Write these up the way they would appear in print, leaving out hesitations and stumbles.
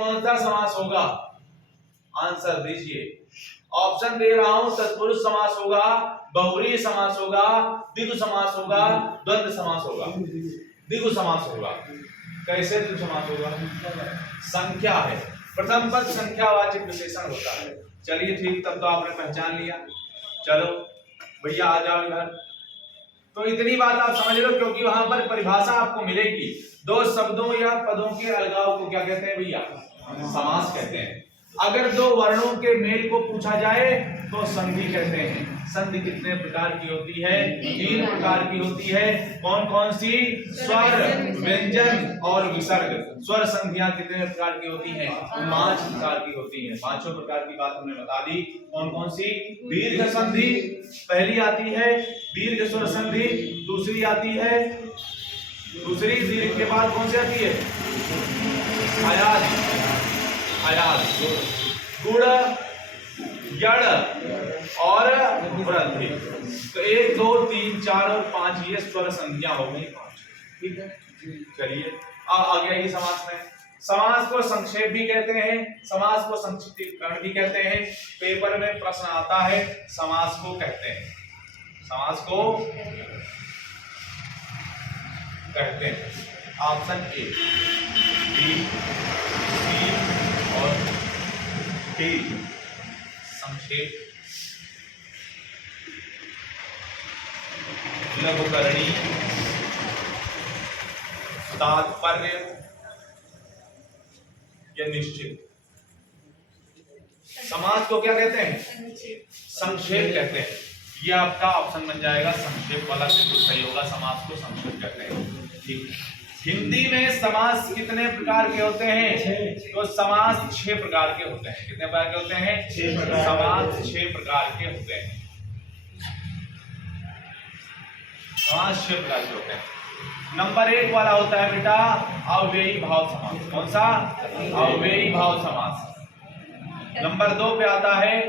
कौन सा समास होगा? आंसर दीजिए। ऑप्शन दे रहा हूं, तत्पुरुष समास होगा, बहुव्रीहि समास होगा, द्विगु समास होगा, द्वंद्व समास होगा। द्विगु समास होगा। कैसे द्विगु समास होगा? संख्या है, प्रथम पद संख्यावाचक विशेषण होता है। चलिए ठीक, तब तो आपने पहचान लिया। चलो भैया आ जाओ इधर। तो इतनी बात आप समझ लो, क्योंकि वहां पर परिभाषा आपको मिलेगी। दो शब्दों या पदों के अलगाव को क्या कहते हैं भैया? समास कहते हैं। अगर दो वर्णों के मेल को पूछा जाए तो संधि कहते हैं। संधि कितने प्रकार की होती है? 3 प्रकार की होती है। कौन कौन सी? स्वर, व्यंजन और विसर्ग। स्वर संधियां कितने प्रकार की होती हैं? 5 प्रकार की होती हैं। 5 प्रकार की बात हमने बता दी। कौन कौन सी? दीर्घ संधि पहली आती है, दीर्घ स्वर संधि दूसरी आती है, दूसरी दीर्घ के बाद कौन सी आती है? अयाज, अयाज, गुण, यड़ और वृद्धि। तो 1 2 3 4 और 5 ये स्वर संधियां हो गई 5। ठीक है, चलिए आ गया ये समास में। समास को संक्षेप भी कहते हैं, समास को संक्षिप्तीकरण भी कहते हैं। पेपर में प्रश्न आता है, समास को कहते हैं, समास को कहते हैं। ऑप्शन ए, बी, सी और डी। संक्षेप, लघुकरणी, तात्पर्य या निश्चित। समास को क्या कहते हैं? संक्षेप कहते हैं। ये आपका ऑप्शन बन जाएगा, संक्षेप वाला बिल्कुल सही होगा। समास को संक्षेप कहते हैं। ठीक। हिंदी में समास कितने प्रकार के होते हैं? तो समास 6 प्रकार के होते हैं। कितने प्रकार के होते हैं? 6 प्रकार। समास 6 प्रकार के होते हैं। समास 6 प्रकार के होते हैं। नंबर 1 वाला होता है बेटा अव्ययी भाव समास। कौन सा? अव्ययी भाव समास। नंबर 2 पे आता है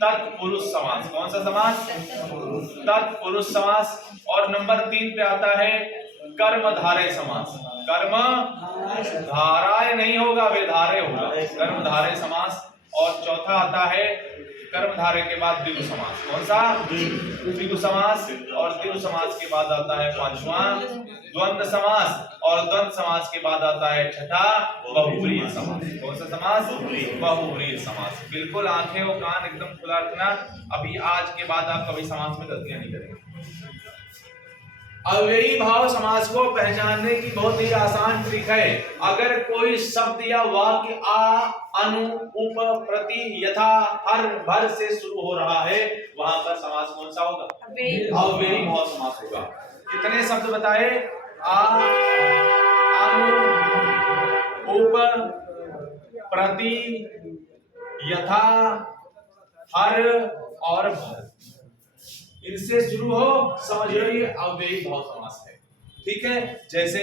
तत्पुरुष समास। कौन सा समास? तत्पुरुष समास। और नंबर 3 पे आता है कर्मधारय समास। कर्म धाराय नहीं होगा, वे धारय होगा, कर्मधारय समास। और चौथा आता है कर्मधारय के बाद द्विगु समास। कौन सा? द्विगु समास। और द्विगु समास के बाद आता है 5वां द्वंद्व समास। और द्वंद्व समास के बाद आता है 6ठा बहुव्रीहि समास। कौन सा समास? बहुव्रीहि समास। बिल्कुल आंखें और कान एकदम खुला रखना। अभी आज के बाद आप कभी समास में गलतियां नहीं करेंगे। अव्ययी भाव समास को पहचानने की बहुत ही आसान ट्रिक है। अगर कोई शब्द या वाक्य आ, अनु, उप, प्रति, यथा, हर, भर से शुरू हो रहा है, वहां पर समास कौन सा होगा? अव्ययी भाव समास होगा। कितने शब्द बताए? आ, अनु, उप, प्रति, यथा, हर और भर। इनसे शुरू हो, समझ लो ये अव्ययी भाव समास है। ठीक है, जैसे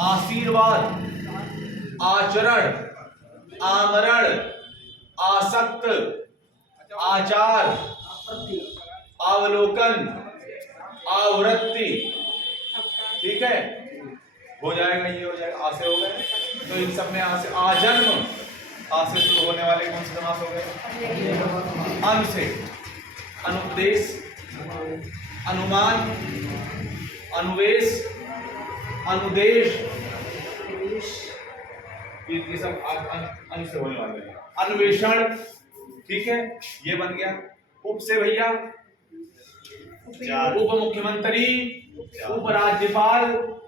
आशीर्वाद, आचरण, आमरण, आसक्त, आचार, अवलोकन, आवृत्ति। ठीक है, हो जाएगा, ये हो जाएगा। आ से हो गए, तो इन सब में आ से आजन्म, आ से शुरू होने वाले कौन से समास हो गए? अनु से अनुपदेश, अनुमान, अनुवेश, अनुदेश, ये सब अनु से होने वाले हैं। अन्वेषण, ठीक है, ये बन गया। उप से भैया उप मुख्यमंत्री, उपराज्यपाल,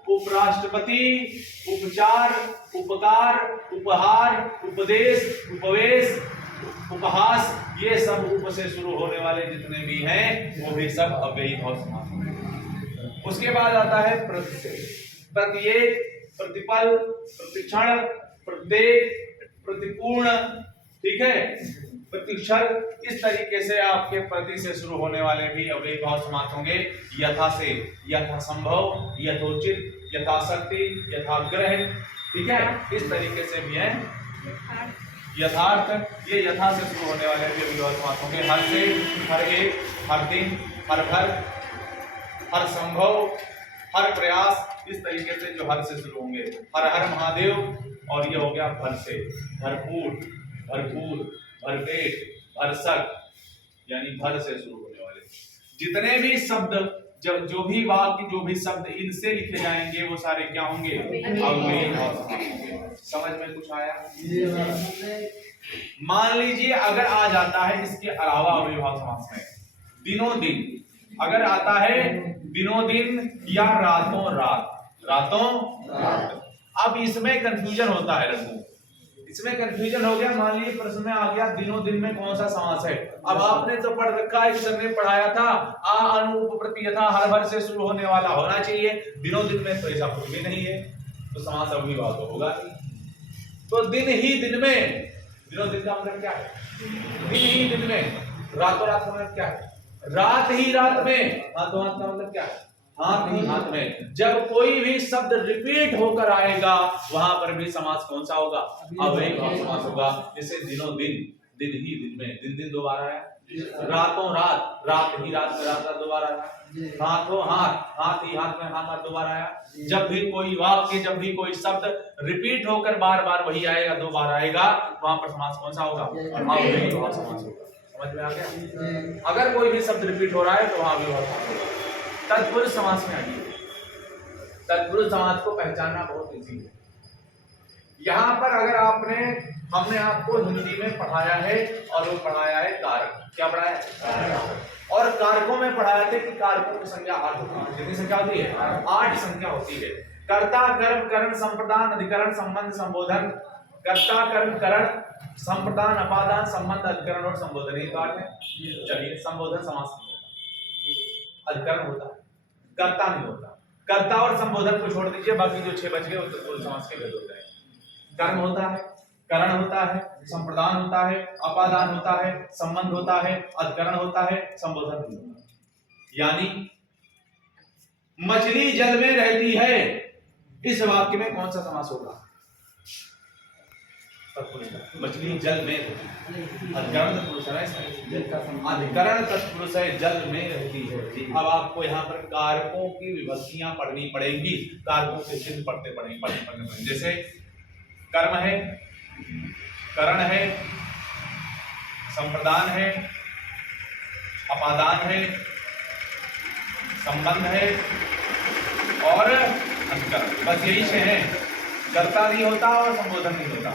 उपराष्ट्रपति, उपचार, उपकार, उपहार, उपदेश, उपवेश, उपहास, ये सब उप से शुरू होने वाले जितने भी हैं वो भी सब अव्ययी भाव समास हैं। उसके बाद आता है प्रति से। प्रत्येक, प्रतिपल, प्रतिक्षण, प्रत्येक, प्रतिपूर्ण। ठीक है, प्रतिक्षण। इस तरीके से आपके प्रति से शुरू होने वाले भी अव्ययी भाव समास होंगे। यथा से, यथासंभव, यथोचित, यथाशक्ति, यथाग्रह। ठीक है, इस तरीके से भी है। यथार्थ, ये यथा से शुरू होने वाले भी अव्ययी भाव समास होंगे। हर से, हर एक, हर दिन, हर भर, हर संभव, हर प्रयास। इस तरीके से जो हर से शुरू होंगे। हर हर महादेव, और ये हो गया भर से, भरपूर, भरपूर, भरपेट, भरसक, यानी भर से शुरू होने वाले जितने भी शब्द, जब जो भी वाक्य, जो भी शब्द इनसे लिखे जाएंगे वो सारे क्या होंगे? अव्ययी भाव समास होंगे। समझ में कुछ आया? मान लीजिए अगर आ जाता है इसके अलावा अव्ययी भाव समास में दिनों दिन, अगर आता है दिनों दिन या रातों रात, रातों रात, अब इसमें कंफ्यूजन होता है लड़कों, इसमें कंफ्यूजन हो गया। मान लीजिए प्रश्न में आ गया दिनों दिन में कौन सा समास है। अब आपने तो पढ़ रखा है, सर ने पढ़ाया था आ अनुरूप प्रत्यय हर भर से शुरू होने वाला होना चाहिए, दिनों दिन में तो ऐसा कुछ भी नहीं है, तो समास अव्ययी भाव तो होगा नहीं। तो दिन ही दिन में, दिनों दिन का मतलब क्या है? दिन ही दिन में। रातों रात का मतलब क्या है? रात ही रात में। हाथों हाथ का मतलब क्या है? हाथ ही हाथ में। जब कोई भी शब्द रिपीट होकर आएगा वहां पर भी समास कौन सा होगा? अव्ययी भाव समास होगा। जैसे दिनों दिन, दिन ही दिन में, दिन दिन दो बार आया। रातों रात, रात ही रात में, रात रात दो बार आया। हाथों हाथ, हाथ ही हाथ में, हाथ हाथ दो बार आया। जब भी कोई वाक्य, जब भी कोई शब्द रिपीट होकर बार बार वही आएगा, दो बार आएगा, वहां पर समास कौन सा होगा? अव्ययी भाव समास होगा। समझ में आ गया? अगर कोई भी शब्द रिपीट हो रहा है तो वहां अव्ययी भाव समास होगा। तत्पुरुष समास में आइए। तत्पुरुष समास को पहचानना बहुत इजी है। यहां पर अगर हमने आपको हिंदी में पढ़ाया है और वो पढ़ाया है कारक। क्या पढ़ाया है? और कारकों में पढ़ाया थे कि कारकों की संख्या 8 होती है। कितनी संख्या होती है? 8 संख्या होती है। कर्ता कर्म करण संप्रदान अधिकरण संबंध संबोधन, कर्ता कर्म करण संप्रदान अपादान संबंध अधिकरण और संबोधन, ये कार्य है। चलिए, संबोधन समास अधिकरण होता है, कर्ता नहीं होता। कर्ता और संबोधन को छोड़ दीजिए, बाकी जो 6 बच गए वो तत्पुरुष समास के भेद होते हैं। कर्म होता है, करण होता है, संप्रदान होता है, अपादान होता है, संबंध होता है, अधिकरण होता है, संबोधन नहीं होता। यानी मछली जल में रहती है, इस वाक्य में कौन सा समास होगा? मछली जल में, अधिकरण तत्पुरुष है, अधिकरण तत्पुरुष है, जल में रहती है। अब आपको यहाँ पर कारकों की विभक्तियां पढ़नी पड़ेंगी, कारकों के चिन्ह पढ़ने पड़ेंगे। जैसे कर्म है, करण है, संप्रदान है, अपादान है, संबंध है और अधिकरण। बस यही 6 है। कर्ता नहीं होता और संबोधन नहीं होता।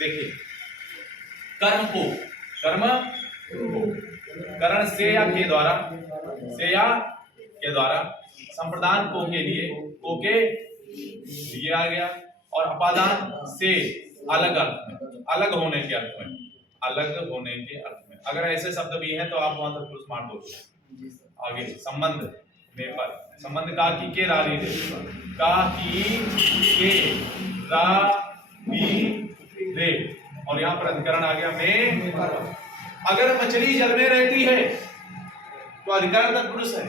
देखिए, कर्म को, करण से या के द्वारा, संप्रदान को के लिए, को के ये आ गया, और अपादान से अलग अर्थ में, अलग होने के अर्थ में, अलग होने के अर्थ में। अगर ऐसे शब्द भी हैं तो आप वहां तक मार दो। आगे संबंध में पर, संबंध का की के रारी दे, का की के रारी दे, और यहाँ पर अधिकरण आ गया में। अगर मछली जल में रहती है तो अधिकरण तत्पुरुष है।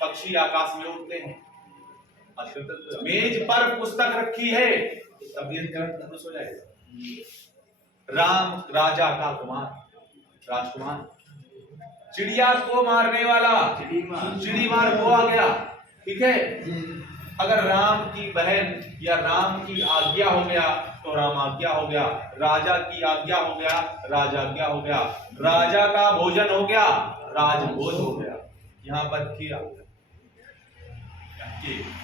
पक्षी आकाश में उड़ते हैं, मेज पर पुस्तक रखी है, तभी अधिकरण तत्पुरुष हो जाएगा। राम राजा का कुमार, राजकुमार। चिड़िया को मारने वाला, चिड़ी मार को आ गया। ठीक है, अगर राम की बहन या राम की आज्ञा हो गया तो राम आज्ञा हो गया, राजा की आज्ञा हो गया, राजाज्ञा हो गया, राजा का भोजन हो गया, राजभोज हो गया। यहाँ पर किया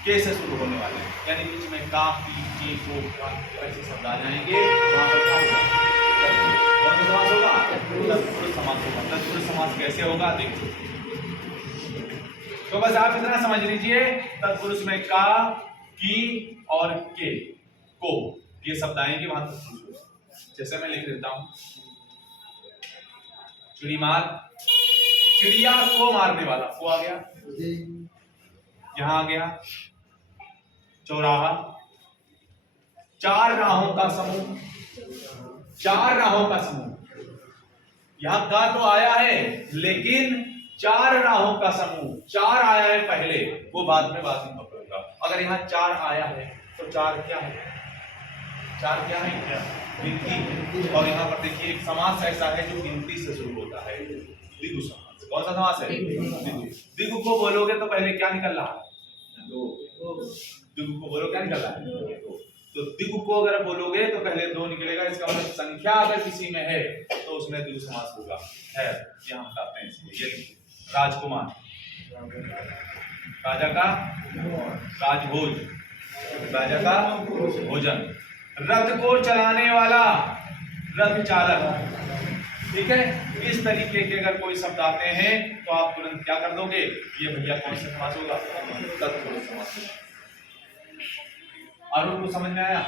के से शुरू होने वाले, यानी बीच में का, की, को, ऐसे शब्द आ जाएंगे। वहां पर क्या होगा? कौन सा समास होगा? तत्पुरुष समास होगा। तत्पुरुष समास कैसे होगा देखिए। तो बस आप इतना समझ लीजिए, तत्पुरुष में का, की और के, को, ये शब्द आएंगे वहां तत्पुरुष होगा। जैसे मैं लिख देता हूं, चिड़ी मार, चिड़िया को मारने वाला, को आ गया, यहां आ गया चौराहा, 4 राहों का समूह, 4 राहों का समूह। यहां का तो आया है, लेकिन 4 राहों का समूह, 4 आया है पहले, वो बाद में पकड़ूंगा। अगर यहाँ 4 आया है तो 4 क्या है? 4 क्या है? गिनती। और यहाँ पर देखिए एक समास ऐसा है जो गिनती से शुरू होता है, द्विगु समास। कौन सा समास है? द्विगु। द्विगु को बोलोगे तो पहले क्या निकल रहा है? 2। द्विगु को बोलो, क्या निकल रहा है? तो द्विगु को अगर बोलोगे तो पहले दो निकलेगा, इसका मतलब संख्या अगर किसी में है तो उसमें द्विगु समास होगा। है, यहाँ बताते हैं इसको। ये राजकुमार, राजा का राजभोज, राजा का भोजन। रथ को चलाने वाला, रथ चालक। ठीक है, इस तरीके के अगर कोई शब्द आते हैं तो आप तुरंत क्या कर दोगे, ये भैया कौन सा समास होगा? तत्पुरुष समास। और उनको समझ में आया?